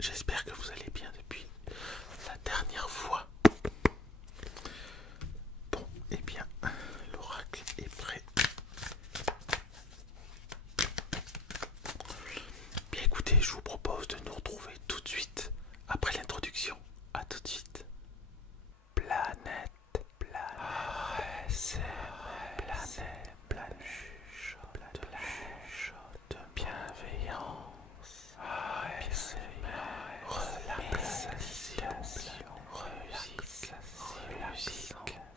J'espère que vous allez bien depuis la dernière fois. Bon, eh bien, l'oracle est prêt. Bien écoutez, je vous propose de nous retrouver tout de suite après l'introduction. À tout de suite. Planète, planète, de bienveillance,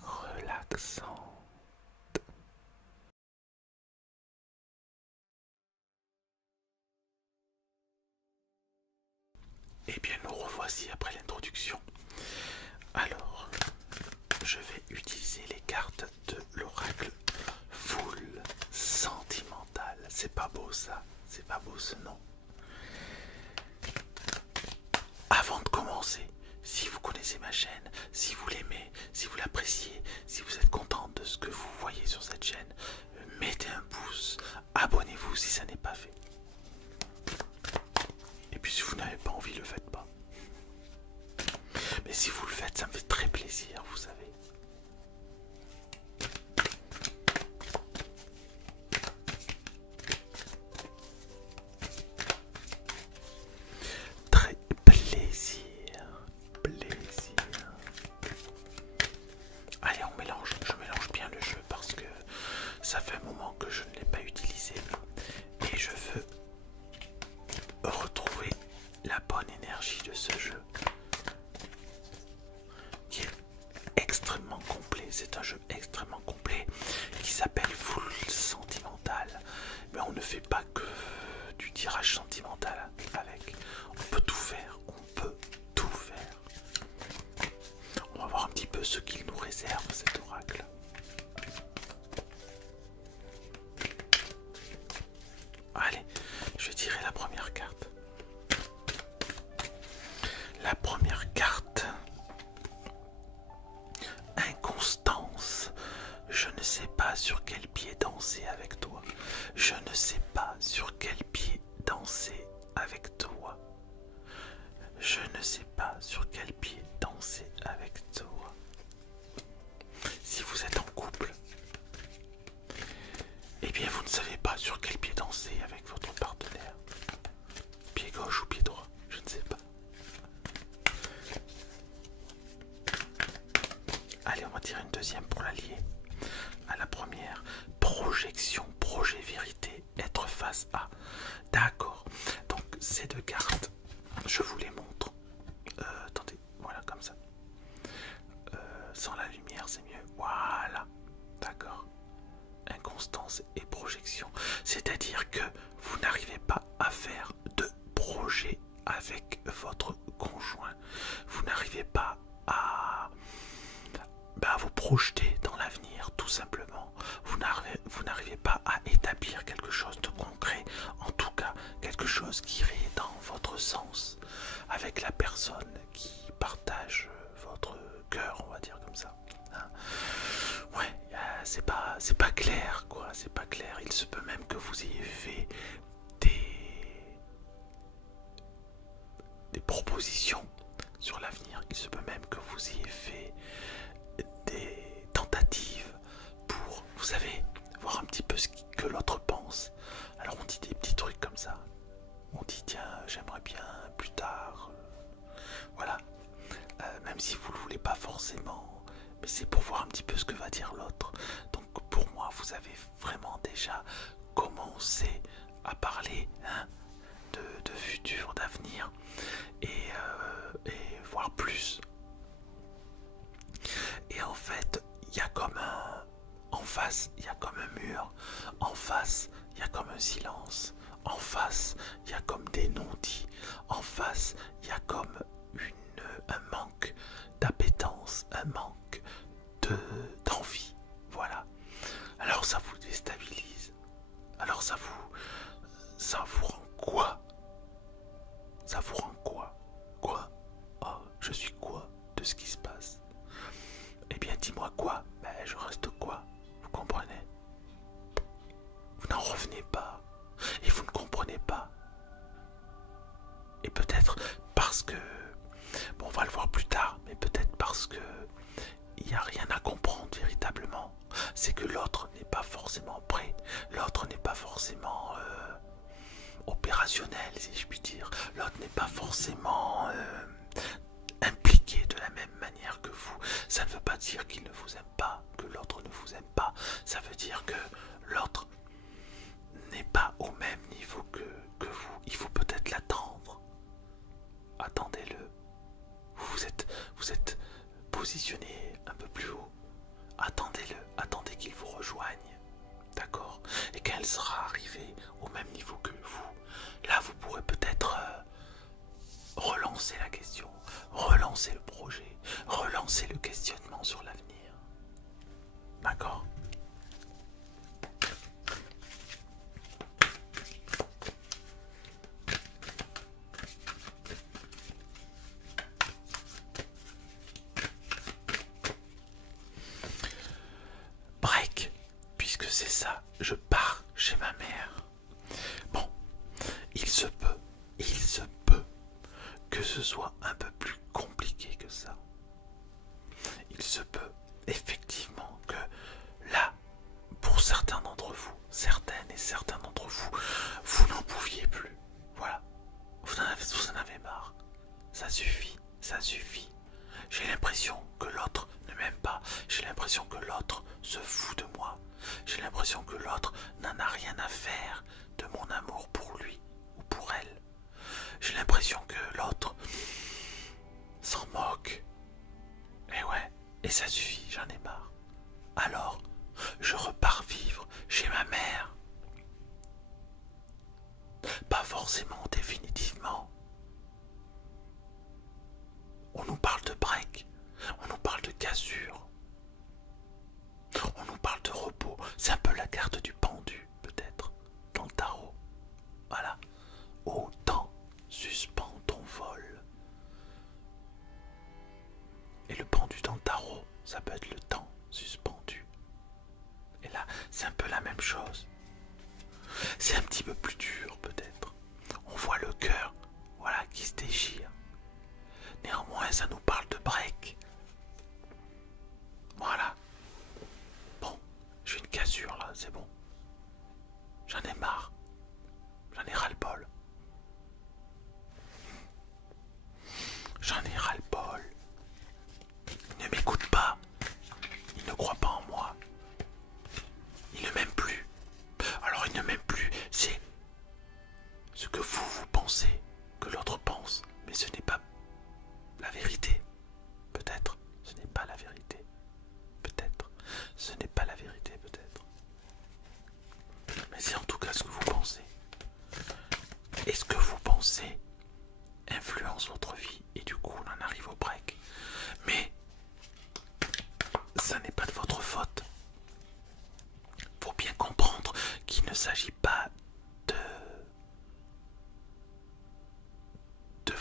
relaxant. Eh bien, nous revoici après l'introduction. Alors, je vais utiliser les cartes de l'oracle Foule Sentimentale. C'est pas beau ça, c'est pas beau ce nom. Avant de commencer, si vous connaissez ma chaîne, si vous l'aimez, si vous l'appréciez, si vous êtes content de ce que vous voyez sur cette chaîne, mettez un pouce, abonnez-vous si ça n'est pas fait. Et puis si vous n'avez pas envie, le faites pas. Mais si vous le faites, ça me fait très plaisir, vous savez. Très plaisir. Allez, je mélange bien le jeu parce que ça fait un moment que je ne l'ai pas utilisé. Et je veux retrouver la bonne énergie de ce jeu. Qui est extrêmement complet. C'est un jeu extrêmement complet qui s'appelle Foule Sentimentale. Mais on ne fait pas que du tirage sentimental avec. On peut tout faire. On va voir un petit peu ce qu'il nous réserve cet oracle. Allez, je vais tirer la première carte. La première carte. Inconstance. Je ne sais pas sur quel pied danser avec toi. Je ne sais pas sur quel pied danser avec toi. Je ne sais pas sur quel pied danser avec toi. Si vous êtes en couple, eh bien vous ne savez pas sur quel pied danser avec votre partenaire. Pied gauche ou pied droit, je ne sais pas. Allez, on va tirer une deuxième pour l'allier. À la première, projection, projet, vérité, être face à. D'accord. Donc ces deux cartes, je vous les montre. Attendez, voilà comme ça. Sans la lumière, c'est mieux. Voilà. D'accord. Inconstance et projection. C'est-à-dire que vous n'arrivez pas à faire de projet avec votre conjoint. Vous n'arrivez pas à vous projeter dans l'avenir, tout simplement. Vous n'arrivez pas à établir quelque chose de concret, en tout cas quelque chose qui irait dans votre sens avec la personne qui partage votre cœur, on va dire comme ça. Hein? Ouais, c'est pas clair, quoi. C'est pas clair. Il se peut même que vous ayez fait des propositions sur l'avenir. Il se peut même que vous ayez fait des tentatives pour, vous savez, voir un petit peu ce que l'autre pense. Alors on dit des petits trucs comme ça. On dit tiens, j'aimerais bien plus tard. Voilà. Même si vous ne le voulez pas forcément, mais c'est pour voir un petit peu ce que va dire l'autre. Donc pour moi, vous avez vraiment déjà commencé à parler, hein, de futur, d'avenir et voir plus. Et en fait, il y a comme en face, il y a comme un mur. En face, il y a comme un silence. En face, il y a comme des non-dits. En face, il y a comme un manque d'appétence, un manque d'envie. Voilà. Alors ça vous déstabilise. Alors ça vous rend quoi? Ça vous rend quoi? Quoi? Oh, je suis quoi de ce qui se passe? Eh bien, dis-moi quoi? Ben, je reste quoi? Vous comprenez? Vous n'en revenez pas. Et vous ne comprenez pas. Et peut-être c'est que l'autre n'est pas forcément prêt, l'autre n'est pas forcément opérationnel, si je puis dire, l'autre n'est pas forcément impliqué de la même manière que vous. Ça ne veut pas dire qu'il ne vous aime pas, que l'autre ne vous aime pas, ça veut dire que l'autre n'est pas au même niveau que vous. Il faut peut-être l'attendre. Attendez-le. Vous êtes positionné un peu plus haut. Attendez-le, attendez qu'il vous rejoigne. D'accord? Et qu'elle sera arrivée au même niveau que vous. Là, vous pourrez peut-être relancer la question, relancer le projet, relancer le questionnement sur l'avenir. D'accord? Break, puisque c'est ça, je pars chez ma mère. Bon, il se peut que ce soit un peu plus compliqué que ça. Il se peut effectivement que là, pour certains d'entre vous, certaines et certains d'entre vous, vous n'en pouviez plus. Voilà, vous en avez marre. Ça suffit, ça suffit. J'ai l'impression que l'autre ne m'aime pas. J'ai l'impression que l'autre se fout de moi. J'ai l'impression que l'autre n'en a rien à faire de mon amour pour lui ou pour elle. J'ai l'impression que l'autre s'en moque. Et ouais, et ça suffit, j'en ai marre. Alors, je repars vivre chez ma mère. Pas forcément définitivement. On nous parle de break, on nous parle de cassure, on nous parle de repos. C'est un peu la carte du pendu, peut-être, dans le tarot. Voilà. Au temps, suspends ton vol. Et le pendu dans le tarot, ça peut être le temps suspendu. Et là, c'est un peu la même chose. C'est un petit peu plus dur, peut-être. On voit le cœur, voilà, qui se déchire. Néanmoins, ça nous parle de break. Voilà. Bon, j'ai une cassure là, c'est bon. J'en ai marre. J'en ai ras-le-bol. J'en ai ras-le-bol. Il ne m'écoute pas. Il ne croit pas en moi. Il ne m'aime plus. Alors il ne m'aime plus. C'est ce que vous pensez que l'autre pense. Mais ce n'est pas la vérité. Peut-être. Ce n'est pas la vérité. Peut-être. Ce n'est pas la vérité, peut-être. Mais c'est en tout cas ce que vous pensez. Et ce que vous pensez influence votre vie. Et du coup, on en arrive au break. Mais ça n'est pas de votre faute. Faut bien comprendre qu'il ne s'agit pas de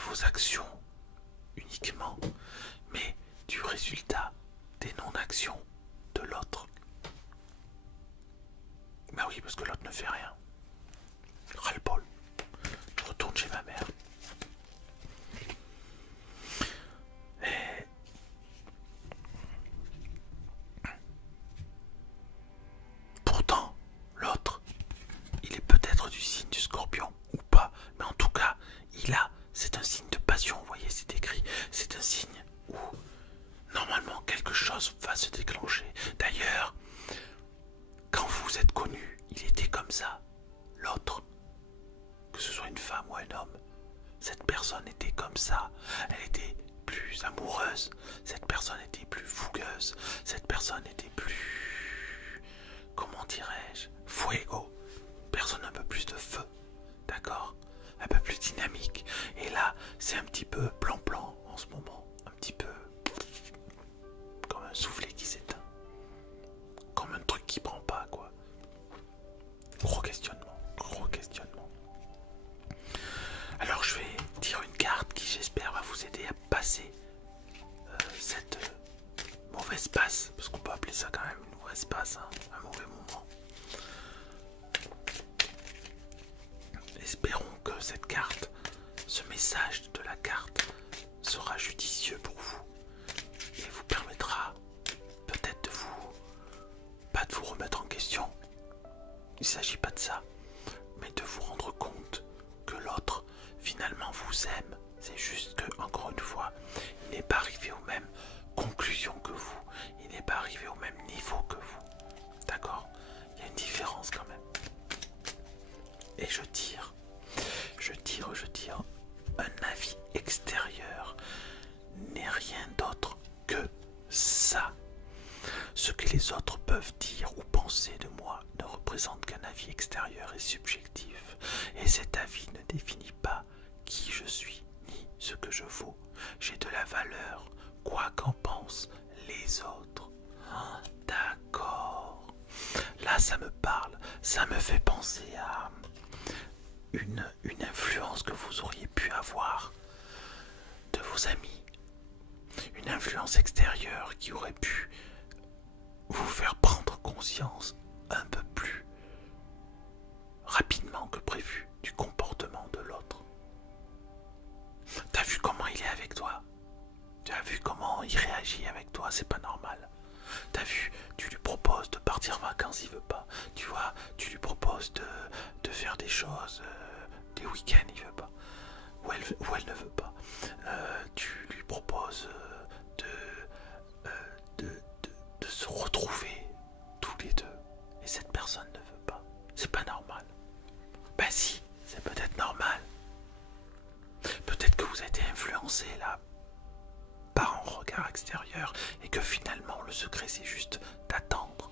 vos actions uniquement, mais du résultat des non-actions de l'autre. Bah oui, parce que l'autre ne fait rien. Ras-le-bol. Je retourne chez ma mère. Et pourtant, l'autre, il est peut-être du signe du Scorpion ou pas, mais en tout cas, c'est un signe de passion, vous voyez, c'est écrit, c'est un signe où normalement quelque chose va se déclencher. D'ailleurs, quand vous êtes connu, il était comme ça. L'autre, que ce soit une femme ou un homme, cette personne était comme ça. Elle était plus amoureuse, cette personne était plus fougueuse, cette personne était plus, comment dirais-je, fuego, personne un peu plus de feu, d'accord, un peu plus dynamique. Et là, c'est un petit peu plan-plan en ce moment, un petit peu comme un soufflet qui s'éteint, comme un truc qui prend pas, quoi. Gros questionnement, gros questionnement. Alors je vais dire une carte qui, j'espère, va vous aider à passer cette mauvaise passe, parce qu'on peut appeler ça quand même une mauvaise passe, hein, un mauvais moment. Espérons que cette carte, ce message de la carte sera judicieux pour vous et vous permettra peut-être de vous, pas de Il ne s'agit pas de ça, mais de vous rendre compte que l'autre, finalement, vous aime. C'est juste que, encore une fois, il n'est pas arrivé aux mêmes conclusions que vous. Il n'est pas arrivé au même niveau que vous. D'accord? Il y a une différence quand même. Et je tire un avis extérieur n'est rien d'autre que ça. Ce que les autres peuvent dire ou penser de moi ne représente qu'un avis extérieur et subjectif. Et cet avis ne définit pas qui je suis, ni ce que je vaux. J'ai de la valeur, quoi qu'en pensent les autres. D'accord. Là, ça me parle. Ça me fait penser à une influence que vous auriez pu avoir de vos amis. Une influence extérieure qui aurait pu vous faire prendre conscience un peu plus rapidement que prévu du comportement de l'autre. T'as vu comment il est avec toi? Tu as vu comment il réagit avec toi? C'est pas normal. T'as vu, tu lui proposes de partir en vacances, il veut pas. Tu vois, tu lui proposes de faire des choses, des week-ends, il veut pas. Ou elle ne veut pas. Tu lui proposes de se retrouver tous les deux. Et cette personne ne veut pas. C'est pas normal. Ben si, c'est peut-être normal. Peut-être que vous avez été influencé là par un regard extérieur et que finalement le secret c'est juste d'attendre.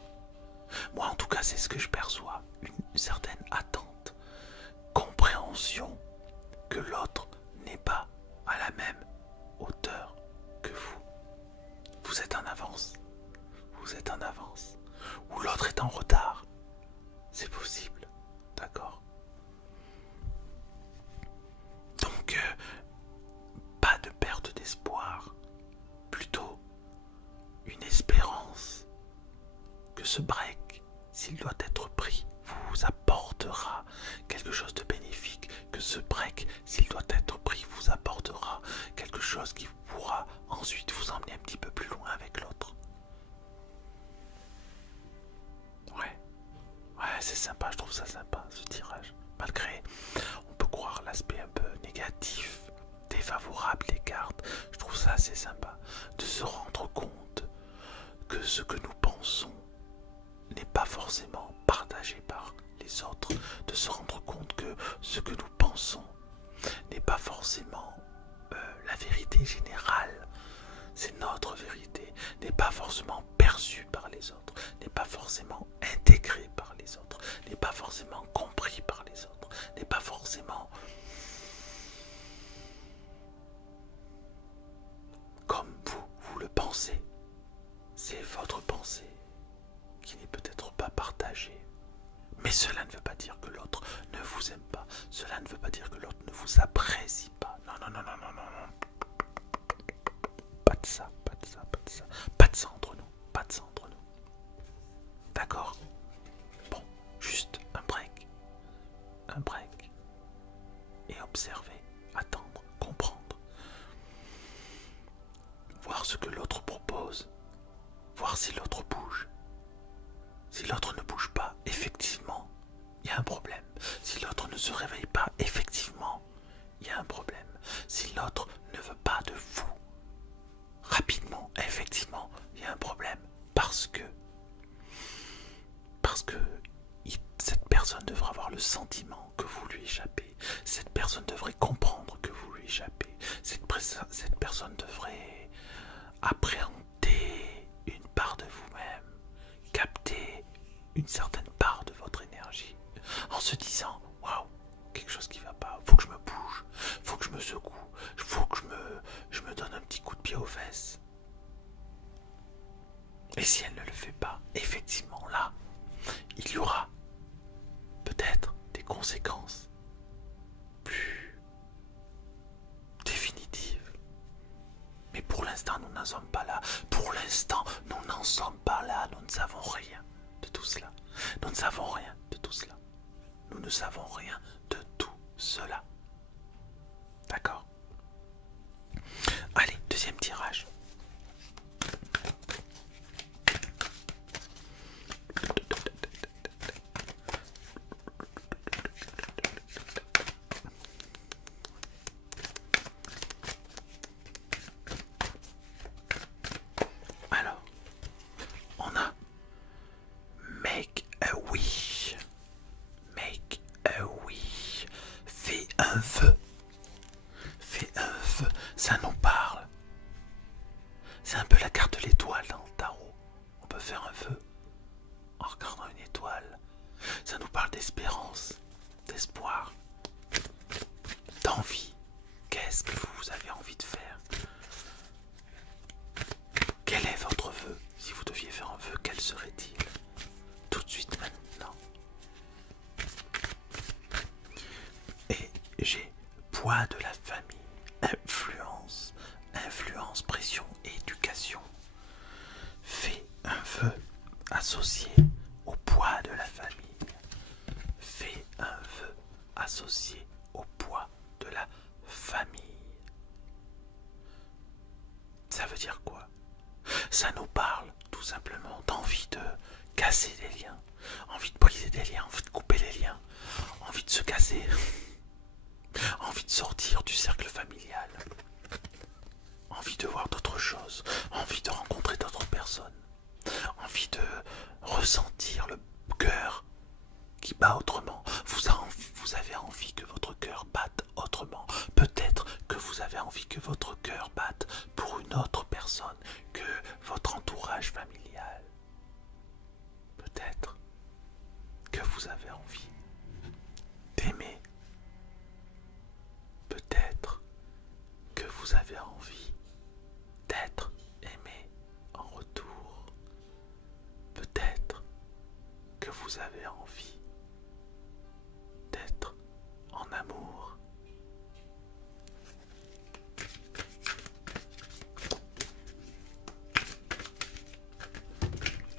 Moi en tout cas c'est ce que je perçois, une certaine attente, compréhension que l'autre n'est pas à la même hauteur que vous. Vous êtes en avance, vous êtes en avance, ou l'autre est en retard, c'est possible, d'accord? Donc pas de perte d'espoir, plutôt une espérance que ce break, s'il doit être pris, vous apportera quelque chose de bénéfique, que ce break, s'il doit être pris, vous apportera quelque chose qui pourra ensuite vous emmener un petit peu plus loin avec l'autre. Ouais, c'est sympa, je trouve ça sympa ce tirage. Malgré, on peut croire l'aspect un peu négatif, défavorable des cartes, je trouve ça assez sympa de se rendre compte que ce que nous pensons n'est pas forcément partagé par les autres, de se rendre compte que ce que nous pensons n'est pas forcément la vérité générale, c'est notre vérité, n'est pas forcément perçue par les autres, n'est pas forcément intégrée par les autres, n'est pas forcément compris par les autres, n'est pas forcément comme vous le pensez. C'est votre pensée qui n'est peut-être pas partagée. Mais cela ne veut pas dire que l'autre ne vous aime pas. Cela ne veut pas dire que l'autre ne vous apprécie pas. Non, non, non, non, non, non, non. Pas de ça, pas de ça, pas de ça. Pas de ça entre nous, pas de ça entre nous. D'accord? Bon, juste un break. Un break. Et observer, attendre, comprendre. Voir ce que l'autre propose. Voir si l'autre bouge. Si l'autre ne bouge pas, effectivement, il y a un problème. Si l'autre ne se réveille pas, effectivement, il y a un problème. Si l'autre ne veut pas de vous, rapidement, effectivement, il y a un problème. Parce que cette personne devrait avoir le sentiment que vous lui échappez. Cette personne devrait comprendre que vous lui échappez. Cette personne devrait appréhender une part de vous-même, capter une certaine part de votre énergie, en se disant waouh, quelque chose qui va pas, faut que je me bouge, faut que je me secoue, faut que je me donne un petit coup de pied aux fesses. Et si elle ne le fait pas, effectivement là, il y aura peut-être des conséquences plus définitives. Mais pour l'instant, nous n'en sommes pas là. Pour l'instant, nous n'en sommes pas là. Nous ne savons rien de tout cela. Nous ne savons rien de tout cela. Nous ne savons rien de tout cela. D'accord? Allez, deuxième tirage. un vœu. Fais un vœu, ça nous parle. C'est un peu la carte de l'étoile dans le tarot. On peut faire un vœu en regardant une étoile. Ça nous parle d'espérance, d'espoir, d'envie. Qu'est-ce que vous avez envie de faire? Quel est votre vœu? Si vous deviez faire un vœu, quel serait-il? Tout de suite maintenant. Et j'ai poids de la famille, influence, pression et éducation. Fais un vœu associé au poids de la famille. Fais un vœu associé au poids de la famille. Ça veut dire quoi? Ça nous parle tout simplement d'envie de casser des liens, envie de briser des liens, envie de couper les liens, envie de se casser, envie de sortir du cercle familial, envie de voir d'autres choses, envie de rencontrer d'autres personnes, envie de ressentir le cœur qui bat autrement. Vous avez envie que votre cœur batte autrement. Peut-être que vous avez envie que votre cœur batte pour une autre personne que votre entourage familial. Peut-être que vous avez envie d'aimer. Peut-être que vous avez envie d'être aimé en retour. Peut-être que vous avez envie d'être en amour.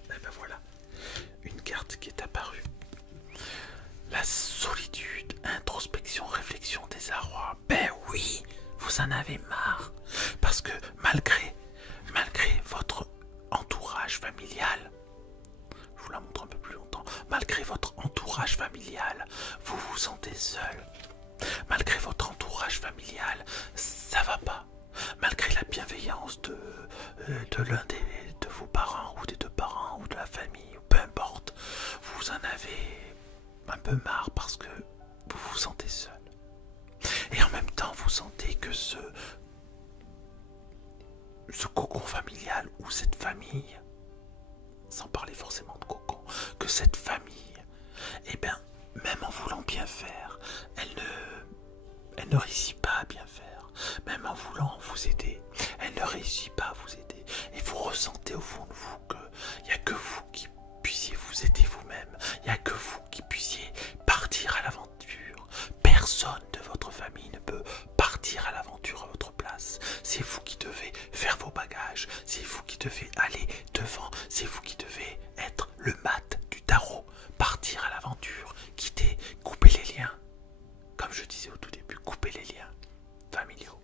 Et ben voilà, une carte qui est apparue. La solitude, introspection, réflexion, désarroi. Ben oui, vous en avez marre. Parce que malgré votre entourage familial, je vous la montre un peu plus longtemps, malgré votre entourage familial, vous vous sentez seul. Malgré votre entourage familial, ça va pas. Malgré la bienveillance de l'un de vos parents ou des deux parents ou de la famille, peu importe, vous en avez un peu marre parce que vous vous sentez seul. Et en même temps, vous sentez que ce cocon familial ou cette famille, sans parler forcément de cocon, que cette famille, eh bien, même en voulant bien faire, elle ne réussit pas à bien faire. Même en voulant vous aider, elle ne réussit pas à vous aider. Et vous ressentez au fond de vous qu'il n'y a que vous qui puissiez vous aider vous-même. Il n'y a que vous qui puissiez partir à l'aventure. Personne de votre famille ne peut partir à l'aventure à votre place. C'est vous qui devez faire vos bagages. C'est vous qui devez aller devant. C'est vous qui devez être le mat du tarot. Partir à l'aventure, quitter, couper les liens. Comme je disais au tout début, couper les liens familiaux.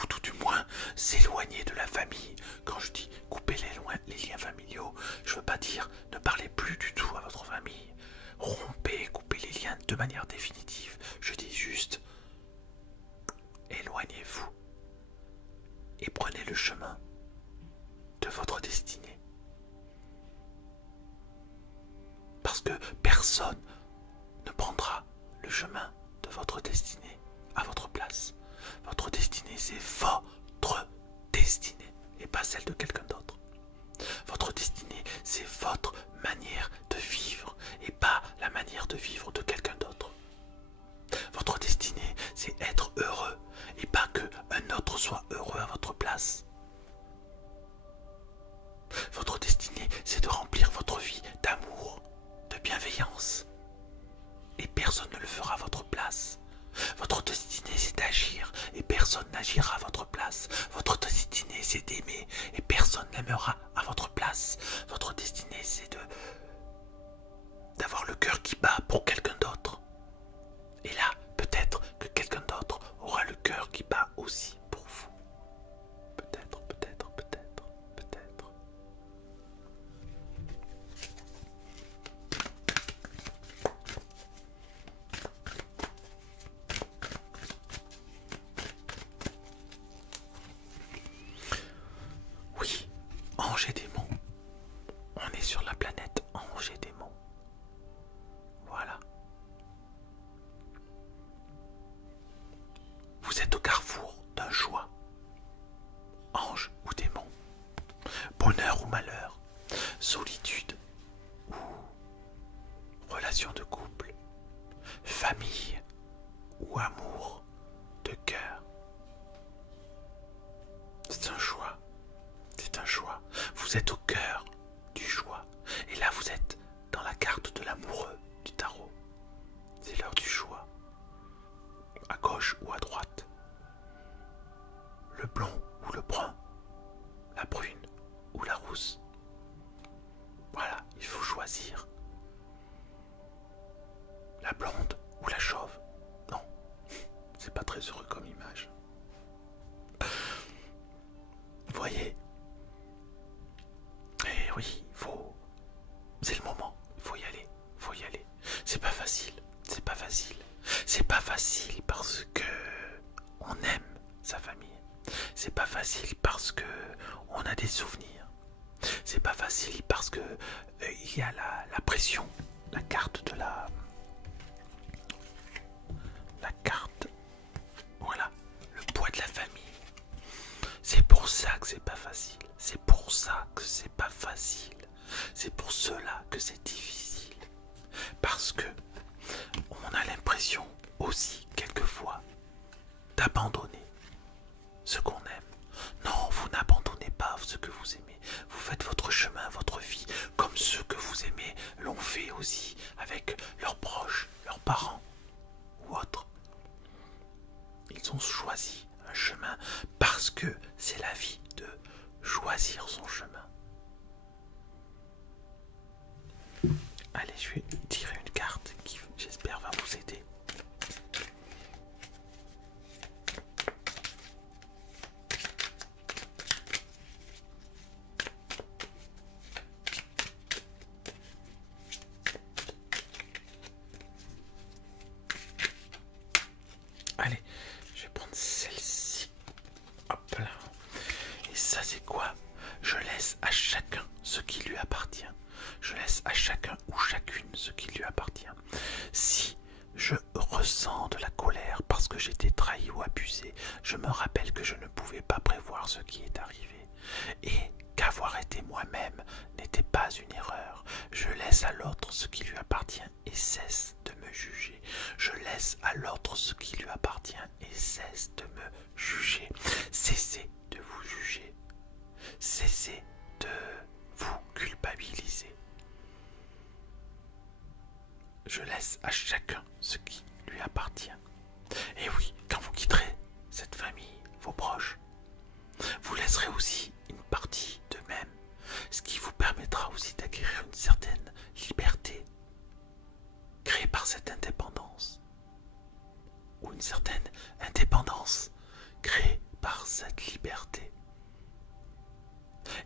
Ou tout du moins, s'éloigner de la famille. Quand je dis couper les liens familiaux, je ne veux pas dire ne parlez plus du tout à votre famille. Rompez, coupez les liens de manière définitive. Je dis juste, éloignez-vous et prenez le chemin de votre destinée. Parce que personne ne prendra le chemin de votre destinée à votre place. Votre destinée, c'est votre destinée et pas celle de quelqu'un d'autre. Votre destinée, c'est votre manière de vivre et pas la manière de vivre de quelqu'un d'autre. Votre destinée, c'est être heureux et pas que un autre soit heureux à votre place. Votre destinée, c'est de remplir votre vie d'amour, de bienveillance. Et personne ne le fera à votre place. Votre destinée, c'est d'agir et personne n'agira à votre place. Votre destinée, c'est d'aimer et personne n'aimera à votre place. Votre destinée, c'est d'avoir le cœur qui bat pour quelqu'un d'autre. Et là, peut-être que quelqu'un d'autre aura le cœur qui bat aussi pour vous. Peut-être, peut-être, peut-être, peut-être. Oui, Ange et démon. On est sur la planète Ange et démon. Voilà. ou amour de cœur. C'est un choix. C'est un choix. Vous êtes au cœur du choix. Et là, vous êtes dans la carte de l'amoureux du tarot. C'est l'heure du choix. À gauche ou à droite. Le blond ou le brun. La brune ou la rousse. Voilà, il faut choisir. La blonde ou la chauve. Non, c'est pas très heureux comme image. Vous voyez? Eh oui, il faut... C'est le moment, il faut y aller, il faut y aller. C'est pas facile, c'est pas facile. C'est pas facile parce que on aime sa famille. C'est pas facile parce que on a des souvenirs. C'est pas facile parce que il y a la pression, la carte de la carte, voilà, le poids de la famille. C'est pour ça que c'est pas facile. C'est pour ça que c'est pas facile. C'est pour cela que c'est difficile. Parce que on a l'impression aussi quelquefois d'abandonner ce qu'on aime. Non, vous n'abandonnez pas ce que vous aimez. Vous faites votre chemin, votre vie, comme ceux que vous aimez l'ont fait aussi avec leurs proches, leurs parents ou autres. Ils ont choisi un chemin parce que c'est la vie de choisir son chemin. Allez, je vais tirer une carte qui, j'espère, va vous aider. Allez, je vais prendre celle-ci. Hop là. Et ça, c'est quoi? Je laisse à chacun ce qui lui appartient. Je laisse à chacun ou chacune ce qui lui appartient. Si je ressens de la colère parce que j'étais trahi ou abusé, je me rappelle que je ne pouvais pas prévoir ce qui est arrivé. Et qu'avoir été moi-même n'était pas une erreur. Je laisse à l'autre ce qui lui appartient et cesse de me juger. Je laisse à l'autre ce qui lui appartient et cesse de me juger. Cessez de vous juger. Cessez de vous culpabiliser. Je laisse à chacun ce qui lui appartient. Et oui, quand vous quitterez cette famille, vos proches, vous laisserez aussi une partie d'eux-mêmes, ce qui vous permettra aussi d'acquérir une certaine liberté créée par cette indépendance, ou une certaine indépendance créée par cette liberté.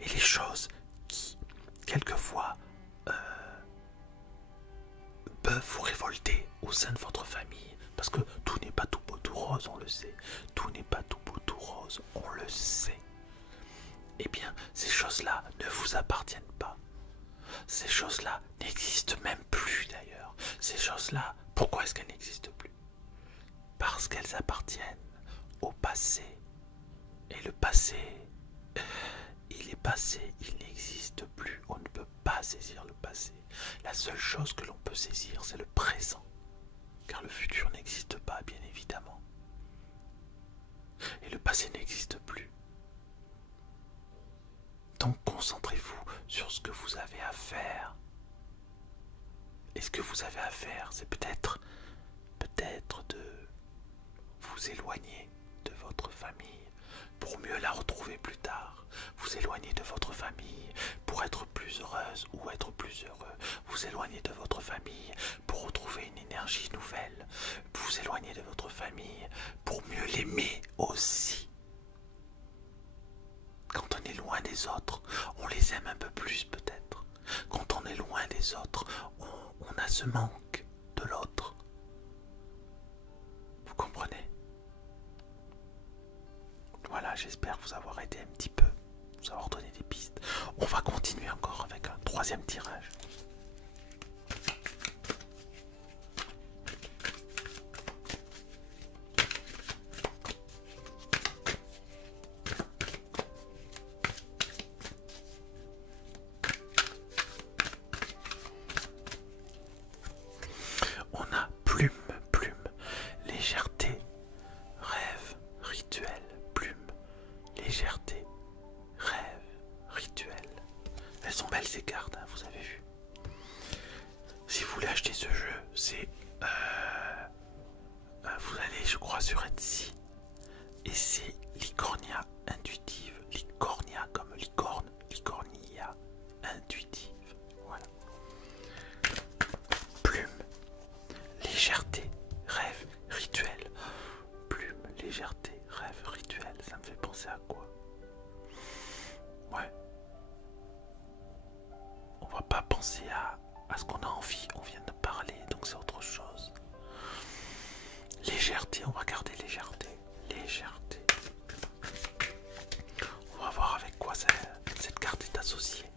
Et les choses qui, quelquefois, peuvent vous révolter au sein de votre famille, parce que tout n'est pas tout beau tout rose, on le sait. Tout n'est pas tout beau tout rose, on le sait. Eh bien, ces choses-là ne vous appartiennent pas. Ces choses-là n'existent même plus d'ailleurs. Ces choses-là, pourquoi est-ce qu'elles n'existent plus? Parce qu'elles appartiennent au passé. Et le passé, il est passé, il n'existe plus. On ne peut pas saisir le passé. La seule chose que l'on peut saisir, c'est le présent. Car le futur n'existe pas, bien évidemment. Et le passé n'existe plus. Donc concentrez-vous sur ce que vous avez à faire. Et ce que vous avez à faire, c'est peut-être de vous éloigner de votre famille pour mieux la retrouver plus tard. Vous éloigner de votre famille pour être plus heureuse ou être plus heureux. Vous éloigner de votre famille pour retrouver une énergie nouvelle. Vous éloigner de votre famille pour mieux l'aimer aussi. Quand on est loin des autres, on les aime un peu plus peut-être. Quand on est loin des autres, on a ce manque de l'autre. Vous comprenez? Voilà, j'espère vous avoir aidé un petit peu, vous avoir donné des pistes. On va continuer encore avec un troisième tirage. On a plume, légèreté sur Etsy. Et c'est Licornia intuitive. Licornia comme licorne. Licornia intuitive. Voilà. Plume. Légèreté. Rêve. Rituel. Plume. Légèreté. Rêve. Rituel. Ça me fait penser à quoi? Ouais. On va pas penser à ce qu'on a envie. On vient de parler. Donc c'est autre chose. Légèreté. On va garder légèreté. Légèreté. On va voir avec quoi cette carte est associée.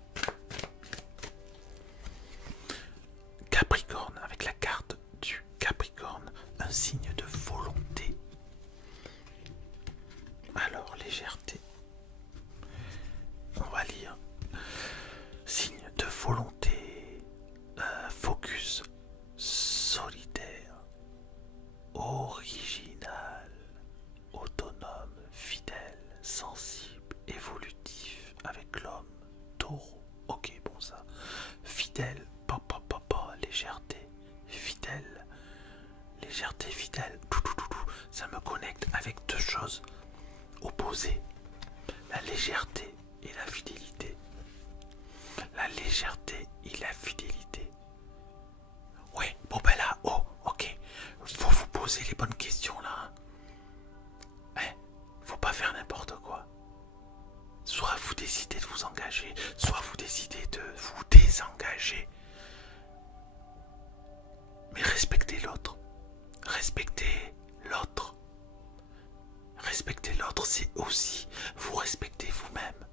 Capricorne, avec la carte du Capricorne, un signe de volonté. Alors, légèreté. On va lire. Signe de volonté, focus, solitaire, original, autonome, fidèle, sensible, évolutif, avec l'homme, taureau. Ok, bon ça. Fidèle, légèreté, fidèle, légèreté, fidèle. Ça me connecte avec deux choses opposées. La légèreté et la fidélité. La légèreté et la fidélité. Oui, bon ben là, oh, ok. Faut vous poser les bonnes questions là. Hein, faut pas faire n'importe quoi. Soit vous décidez de vous engager, soit vous décidez de vous désengager. Mais respectez l'autre. Respectez l'autre. Respecter l'autre, c'est aussi vous respecter vous-même.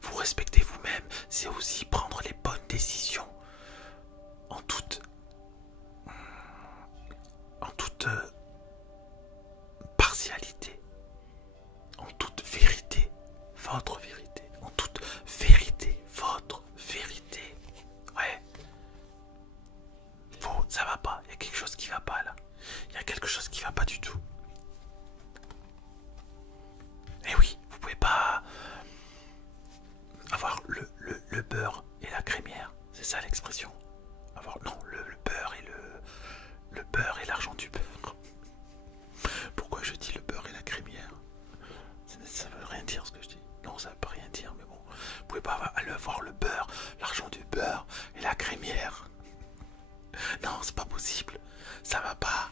Vous respecter vous-même, c'est aussi prendre les bonnes décisions en toute partialité, en toute vérité, votre vérité, en toute vérité, votre vérité. Ouais. Ça va pas, il y a quelque chose qui va pas là. Il y a quelque chose qui va pas du tout. Et oui, vous pouvez pas avoir le beurre et la crémière, c'est ça l'expression. Avoir non, le beurre et le beurre et l'argent du beurre. Pourquoi je dis le beurre et la crémière? Ça veut rien dire ce que je dis. Non, ça veut pas rien dire, mais bon. Vous pouvez pas avoir le beurre, l'argent du beurre et la crémière. Non, c'est pas possible. Ça va pas.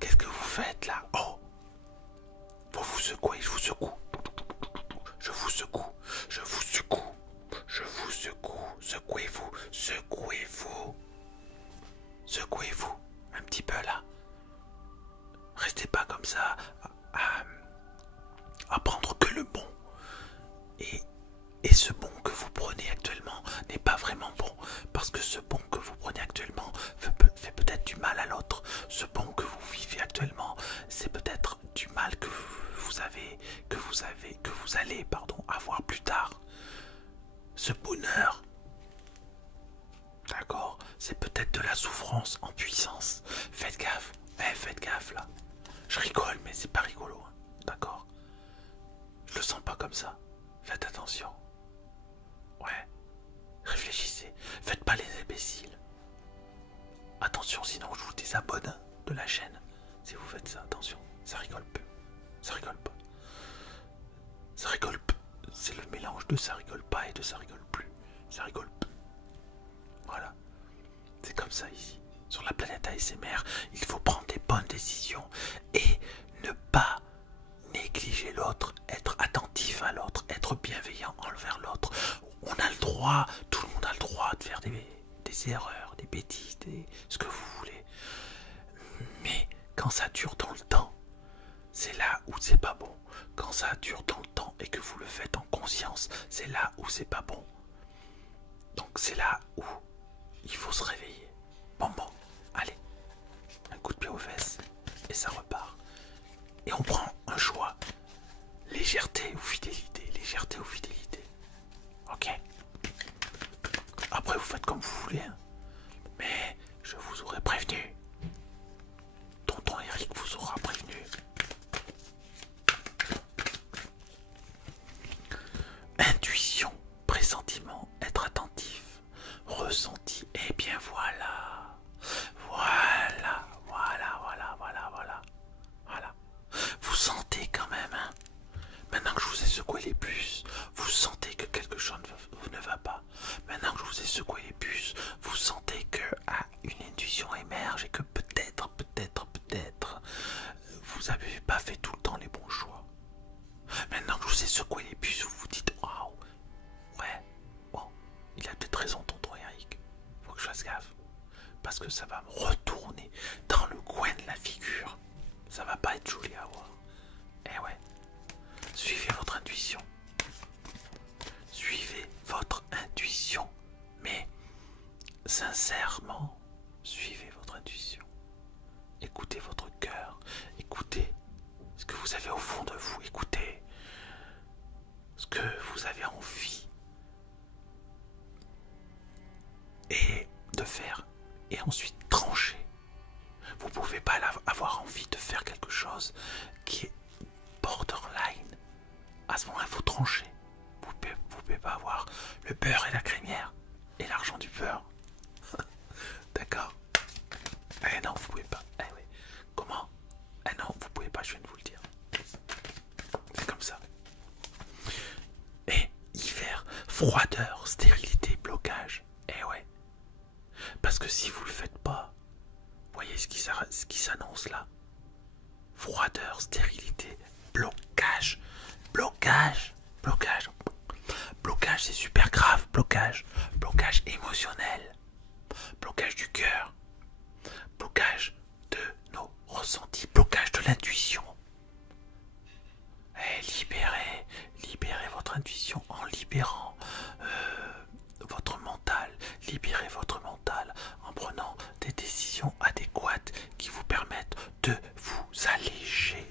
Qu'est-ce que vous faites là? Oh! Vous vous secouez, je vous secoue. Je vous secoue. Je vous secoue. Je vous secoue. Secouez-vous. Secouez-vous. Secouez-vous. Un petit peu là. Restez pas comme ça à prendre que le bon. Et ce bon que vous prenez actuellement n'est pas vraiment bon. Parce que ce bon que vous prenez actuellement fait peut-être du mal à l'autre. Ce bon que vous vivez actuellement, c'est peut-être du mal que vous allez avoir plus tard. Ce bonheur, d'accord, c'est peut-être de la souffrance en puissance. Faites gaffe, faites gaffe là. Je rigole, mais c'est pas rigolo, hein, d'accord. Je le sens pas comme ça. Faites attention. Ouais, réfléchissez. Faites pas les imbéciles. Attention, sinon je vous désabonne de la chaîne. Si vous faites ça, attention, ça rigole peu. Ça rigole pas. Ça rigole peu. C'est le mélange de ça rigole pas et de ça rigole plus. Ça rigole peu. Voilà. C'est comme ça ici. Sur la planète ASMR, il faut prendre des bonnes décisions et ne pas négliger l'autre, être attentif à l'autre, être bienveillant envers l'autre. On a le droit, tout le monde a le droit de faire des erreurs, des bêtises, ce que vous voulez. Mais quand ça dure dans le temps, c'est là où c'est pas bon. Quand ça dure dans le temps et que vous le faites en conscience, c'est là où c'est pas bon. Donc c'est là où il faut se réveiller. Bon, allez, un coup de pied aux fesses et ça repart. Et on prend un choix. Légèreté ou fidélité. Légèreté ou fidélité. Ok. Après vous faites comme vous voulez. Hein. Mais je vous aurais prévenu. Tonton Eric vous aura prévenu. Intuition, pressentiment, être attentif, ressenti. Et bien voilà. Voilà. vierge et que peut-être, vous n'avez pas fait tout le temps les bons choix. Maintenant que je vous ai secoué les puces, vous vous dites waouh, ouais, bon, il a peut-être raison, tonton Eric. Faut que je fasse gaffe. Parce que ça va me retourner dans le coin de la figure. Ça va pas être joli à voir. Eh ouais. Suivez votre intuition. Suivez votre intuition. Mais sincèrement, suivez votre intuition. Écoutez votre cœur. Écoutez ce que vous avez au fond de vous. Écoutez ce que vous avez envie et de faire. Et ensuite trancher. Vous pouvez pas avoir envie de faire quelque chose qui est borderline. À ce moment-là, il faut trancher. Vous pouvez pas avoir le beurre et la crémière et l'argent du beurre. D'accord? Eh non, vous pouvez pas. Eh oui. Comment? Eh non, vous pouvez pas, je viens de vous le dire. C'est comme ça. Et hiver, froideur, stérilité, blocage. Eh ouais. Parce que si vous le faites pas, voyez ce qui s'annonce là. Froideur, stérilité, blocage. Blocage. Blocage. Blocage, c'est super grave. Blocage. Blocage émotionnel. Blocage du cœur. Blocage de nos ressentis. Blocage de l'intuition. Et libérez votre intuition en libérant votre mental. Libérez votre mental en prenant des décisions adéquates qui vous permettent de vous alléger.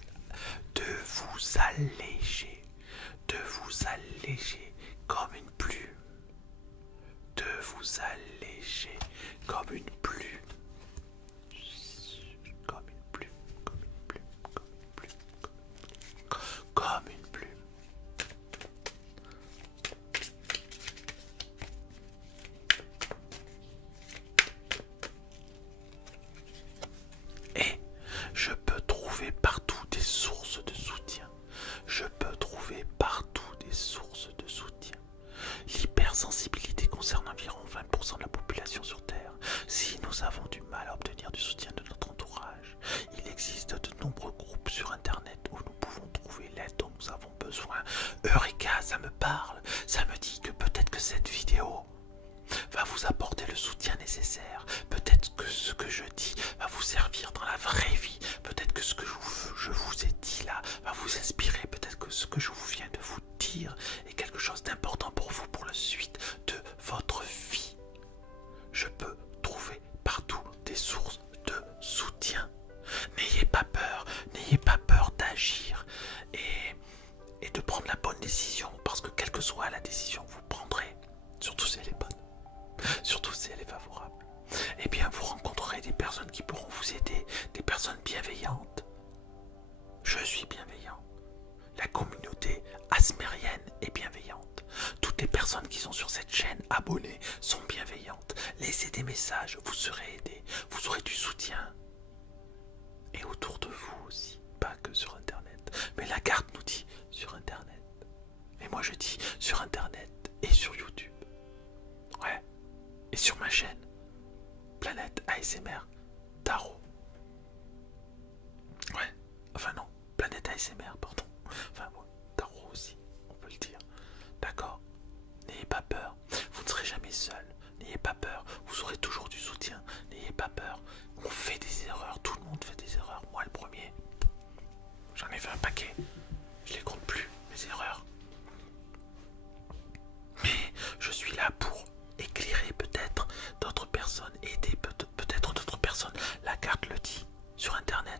De vous alléger. De vous alléger comme une plume. De vous alléger comme une plume. Comme une plume. Comme une plume. Comme une plume. Comme une plume. Et je peux trouver partout des sources de soutien. Je peux trouver partout des sources de soutien. L'hypersensibilité concerne environ 20% de la population sur Terre. Si nous avons du mal à obtenir du soutien de notre entourage, il existe de nombreux groupes sur Internet où nous pouvons trouver l'aide dont nous avons besoin. Eureka, ça me parle. Ça me dit que peut-être que cette vidéo va vous apporter le soutien nécessaire. Peut-être que ce que je dis va vous servir dans la vraie vie. Peut-être que ce que je vous ai dit là va vous inspirer. Peut-être que ce que je vous viens de vous dire est quelque chose d'important pour vous, pour la suite de votre vie. Je peux trouver partout des sources de soutien. N'ayez pas peur d'agir et de prendre la bonne décision, parce que quelle que soit la décision que vous prendrez, surtout si elle est bonne, surtout si elle est favorable, eh bien vous rencontrerez des personnes qui pourront vous aider, des personnes bienveillantes. Je suis bienveillant. La communauté asmérienne est bienveillante. Toutes les personnes qui sont sur cette chaîne abonnées sont bienveillantes. Laissez des messages, vous serez aidés, vous aurez du soutien. Et autour de vous aussi, pas que sur Internet. Mais la carte nous dit sur Internet. Et moi je dis sur Internet et sur YouTube. Ouais. Et sur ma chaîne, Planète ASMR Tarot. Ouais. Enfin non, Planète ASMR, pardon. Enfin bon, Tarot aussi, on peut le dire. D'accord? N'ayez pas peur, vous ne serez jamais seul. N'ayez pas peur, vous aurez toujours du soutien. N'ayez pas peur, on fait des erreurs, tout le monde fait des erreurs. Moi le premier, j'en ai fait un paquet. Je les compte plus, mes erreurs. Mais je suis là pour éclairer peut-être d'autres personnes, aider peut-être d'autres personnes. La carte le dit sur Internet.